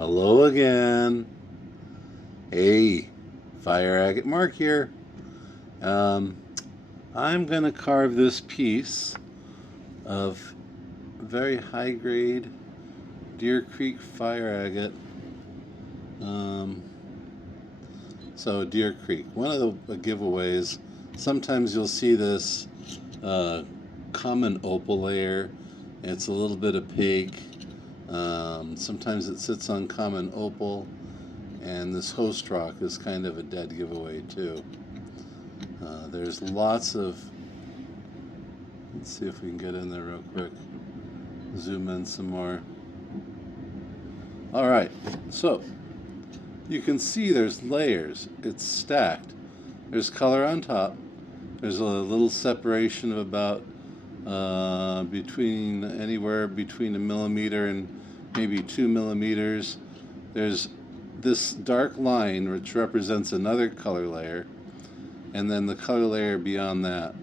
Hello again. Hey, Fire Agate Mark here. Um, I'm going to carve this piece of very high grade Deer Creek fire agate. So Deer Creek, one of the giveaways, sometimes you'll see this common opal layer. It's a little bit opaque. Sometimes it sits on common opal, and this host rock is kind of a dead giveaway too. There's lots of, let's see if we can get in there real quick, zoom in some more. All right, so you can see there's layers, it's stacked. There's color on top. There's a little separation of about anywhere between 1 millimeter and maybe 2 millimeters. There's this dark line which represents another color layer, and then the color layer beyond that.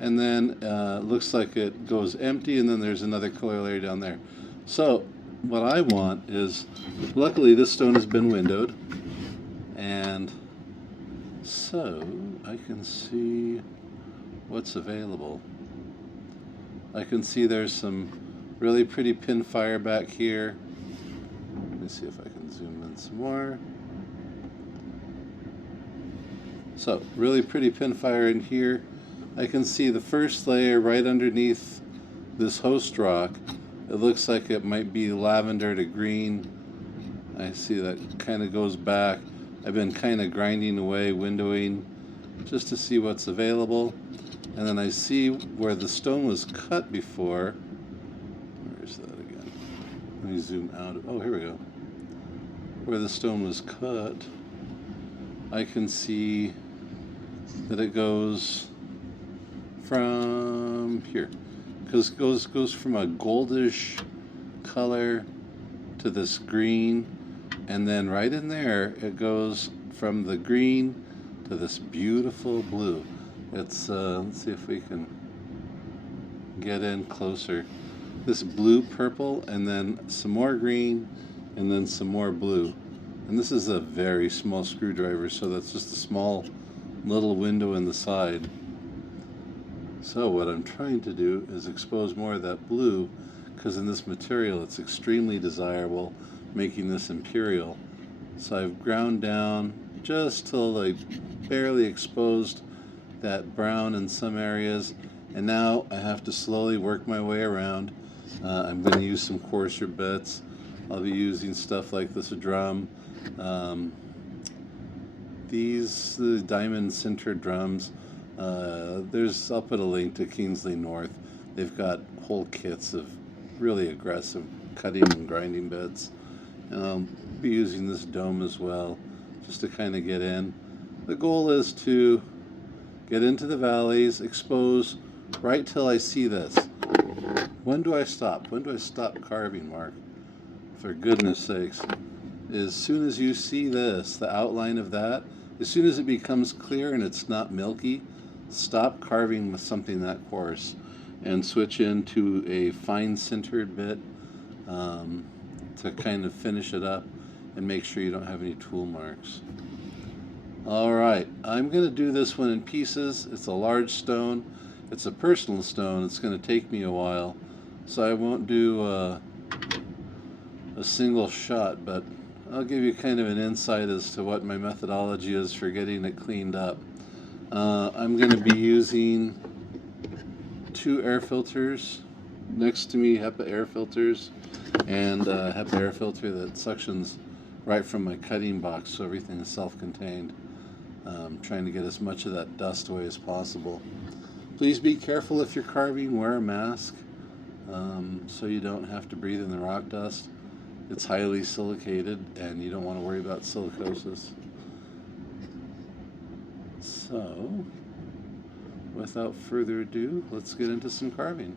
And then it looks like it goes empty, and then there's another color layer down there. So what I want is, luckily this stone has been windowed, and so I can see what's available. I can see there's some really pretty pinfire back here. Let me see if I can zoom in some more. So, really pretty pinfire in here. I can see the first layer right underneath this host rock. It looks like it might be lavender to green. I see that kind of goes back. I've been kind of grinding away, windowing, just to see what's available. And then I see where the stone was cut before. Where's that again? Let me zoom out. Oh, here we go. Where the stone was cut, I can see that it goes from here. Because it goes from a goldish color to this green, and then right in there it goes from the green to this beautiful blue. It's let's see if we can get in closer. This blue purple, and then some more green, and then some more blue. And this is a very small screwdriver, so that's just a small little window in the side. So what I'm trying to do is expose more of that blue, because in this material it's extremely desirable, making this Imperial. So I've ground down just till I barely exposed that brown in some areas, and now I have to slowly work my way around. I'm going to use some coarser bits. I'll be using stuff like this drum. The diamond sintered drums. I'll put a link to Kingsley North. They've got whole kits of really aggressive cutting and grinding bits. And I'll be using this dome as well, just to kind of get in. The goal is to get into the valleys, expose right till I see this. When do I stop? When do I stop carving, Mark? For goodness sakes. As soon as you see this, the outline of that, as soon as it becomes clear and it's not milky, stop carving with something that coarse and switch into a fine sintered bit to kind of finish it up and make sure you don't have any tool marks. Alright, I'm going to do this one in pieces. It's a large stone. It's a personal stone. It's going to take me a while, so I won't do a single shot, but I'll give you kind of an insight as to what my methodology is for getting it cleaned up. I'm going to be using 2 air filters next to me, HEPA air filters, and a HEPA air filter that suctions right from my cutting box, so everything is self-contained. Trying to get as much of that dust away as possible. Please be careful if you're carving, wear a mask so you don't have to breathe in the rock dust. It's highly silicated, and you don't want to worry about silicosis. So, without further ado, let's get into some carving.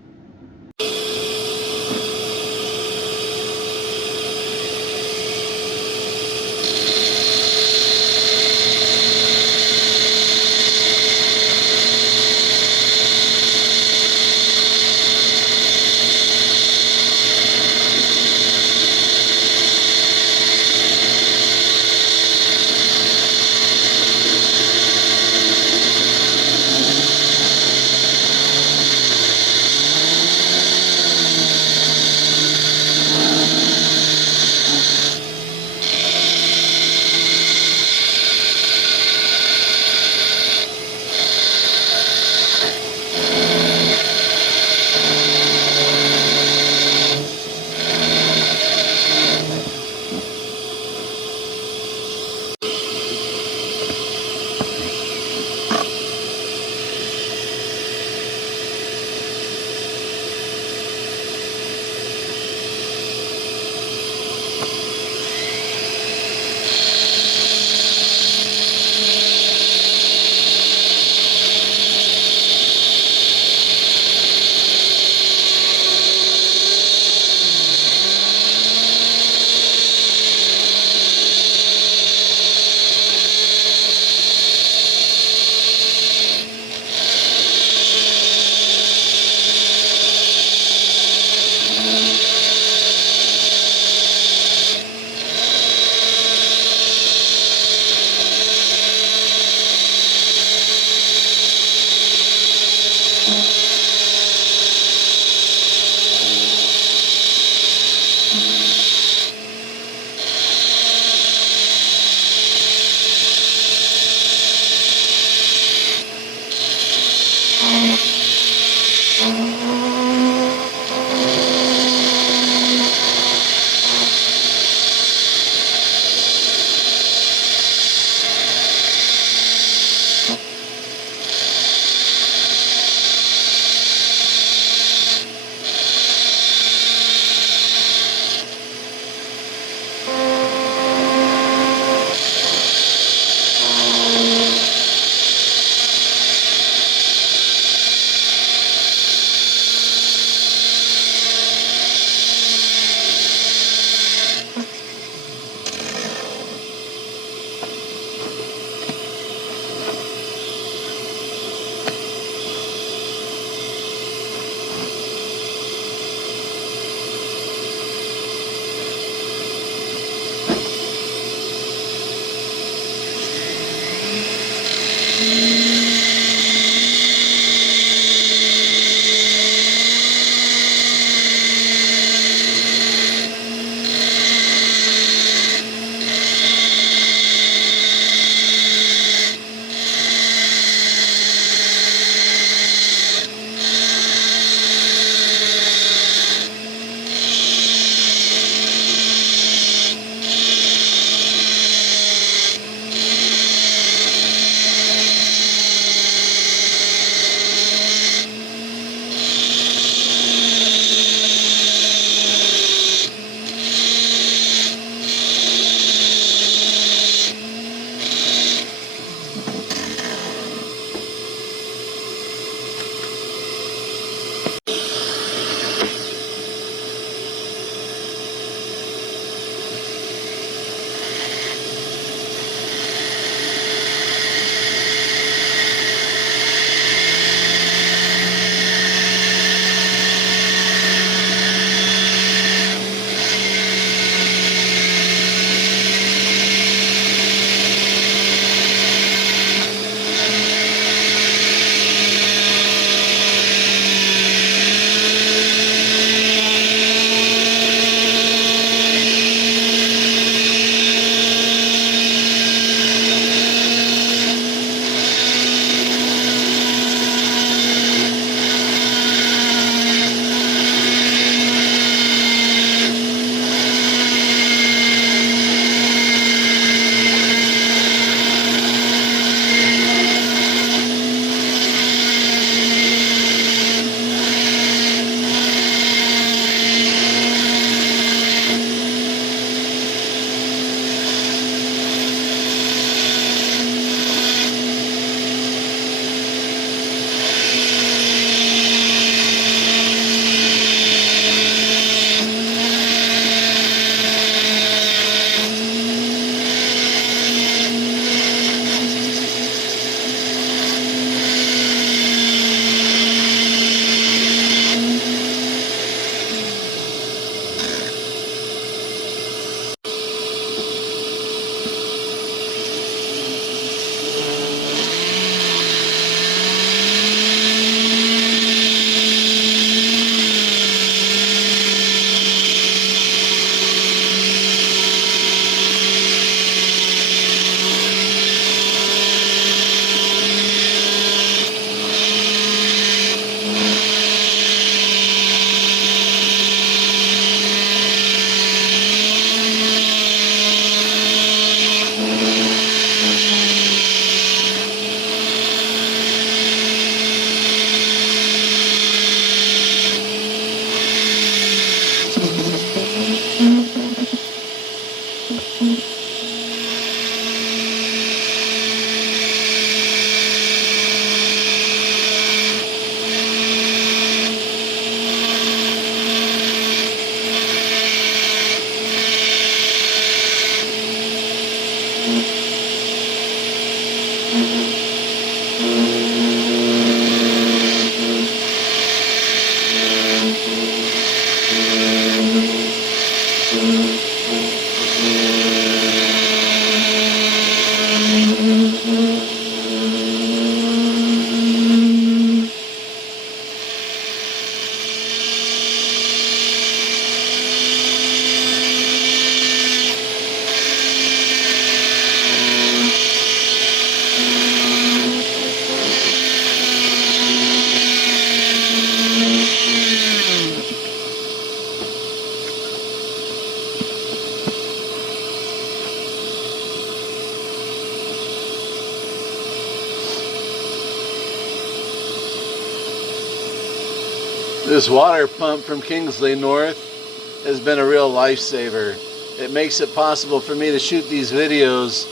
This water pump from Kingsley North has been a real lifesaver. It makes it possible for me to shoot these videos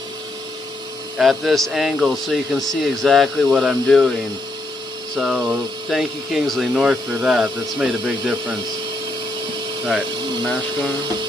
at this angle so you can see exactly what I'm doing. So thank you, Kingsley North, for that. That's made a big difference. All right, mash going.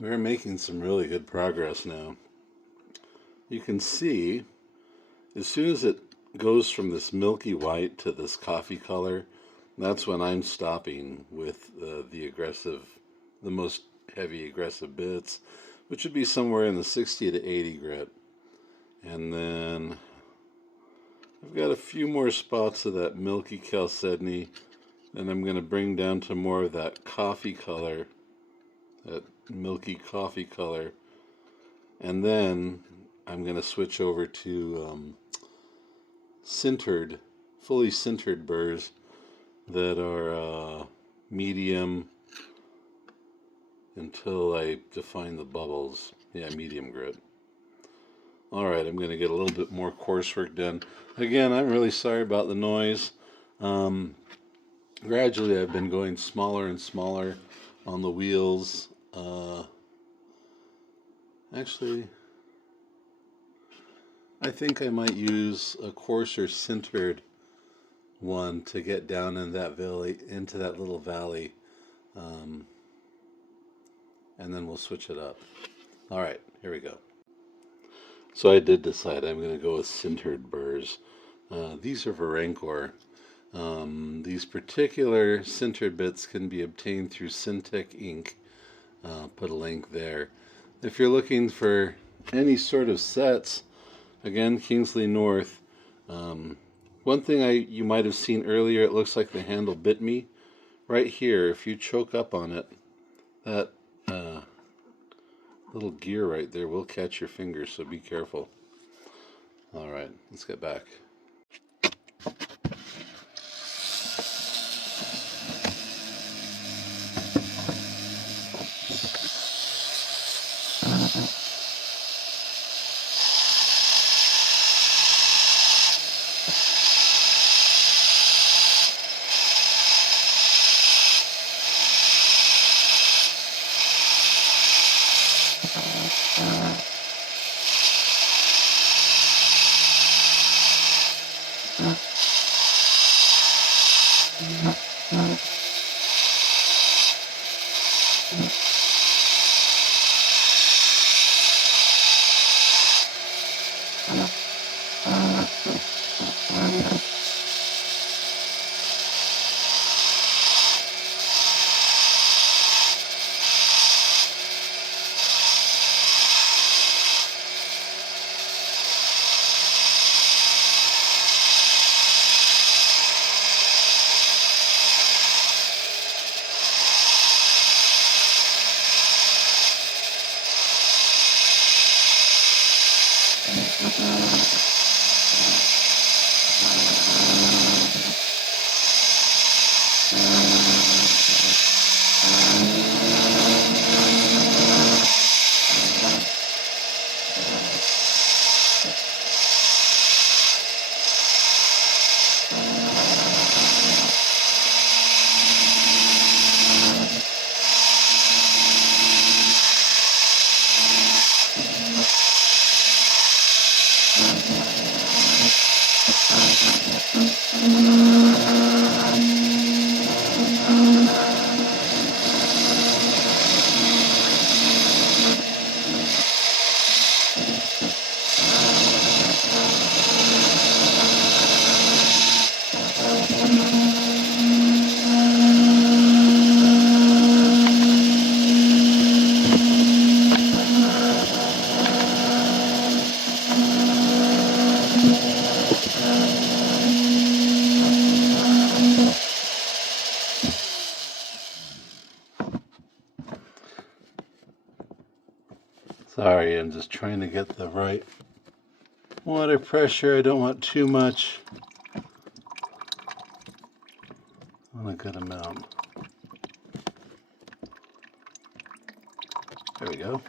We're making some really good progress now. You can see, as soon as it goes from this milky white to this coffee color, that's when I'm stopping with the most heavy aggressive bits, which would be somewhere in the 60 to 80 grit. And then I've got a few more spots of that milky chalcedony, and I'm going to bring down to more of that coffee color, that milky coffee color, and then I'm going to switch over to fully sintered burrs that are medium until I define the bubbles. Yeah, medium grit. Alright, I'm going to get a little bit more coursework done. Again, I'm really sorry about the noise. Gradually I've been going smaller and smaller on the wheels. Actually, I think I might use a coarser sintered one to get down in that valley, into that little valley, and then we'll switch it up. All right, here we go. So I did decide I'm going to go with sintered burrs. These are for Rancor. These particular sintered bits can be obtained through Syntec Inc. Put a link there. If you're looking for any sort of sets, again, Kingsley North. One thing you might have seen earlier, it looks like the handle bit me. Right here, if you choke up on it, that little gear right there will catch your fingers, so be careful. All right, let's get back. Sorry, I'm just trying to get the right water pressure. I don't want too much. I want a good amount. There we go.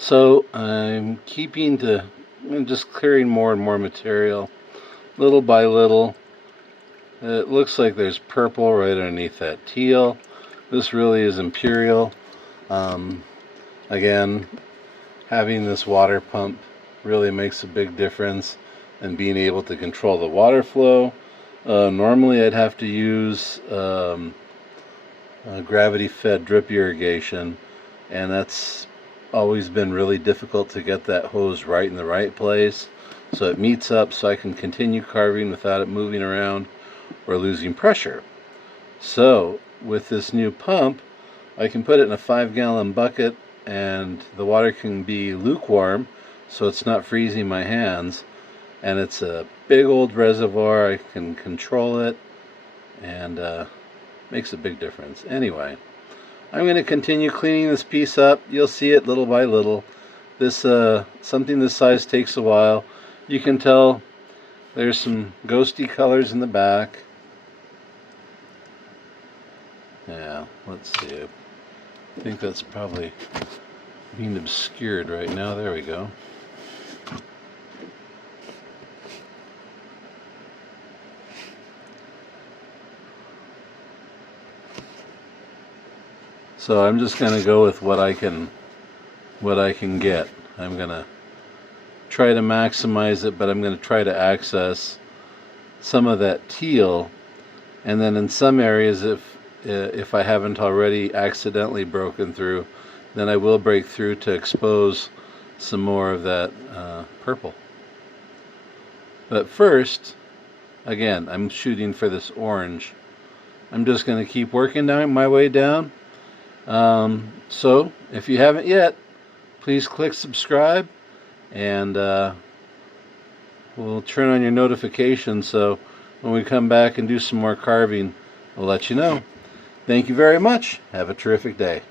So I'm just clearing more and more material, little by little. It looks like there's purple right underneath that teal. This really is Imperial. Again, having this water pump really makes a big difference in being able to control the water flow. Normally I'd have to use gravity-fed drip irrigation, and that's always been really difficult to get that hose right in the right place so it meets up so I can continue carving without it moving around or losing pressure. So with this new pump, I can put it in a 5-gallon bucket and the water can be lukewarm so it's not freezing my hands, and it's a big old reservoir. I can control it, and makes a big difference. Anyway, I'm going to continue cleaning this piece up. You'll see it little by little. This something this size takes a while. You can tell there's some ghosty colors in the back. Yeah, let's see. I think that's probably being obscured right now. There we go. So I'm just going to go with what I can get. I'm going to try to maximize it, but I'm going to try to access some of that teal, and then in some areas, if I haven't already accidentally broken through, then I will break through to expose some more of that purple. But first, again, I'm shooting for this orange. I'm just going to keep working down my way down. So if you haven't yet, please click subscribe, and we'll turn on your notifications so when we come back and do some more carving, I'll let you know. Thank you very much. Have a terrific day.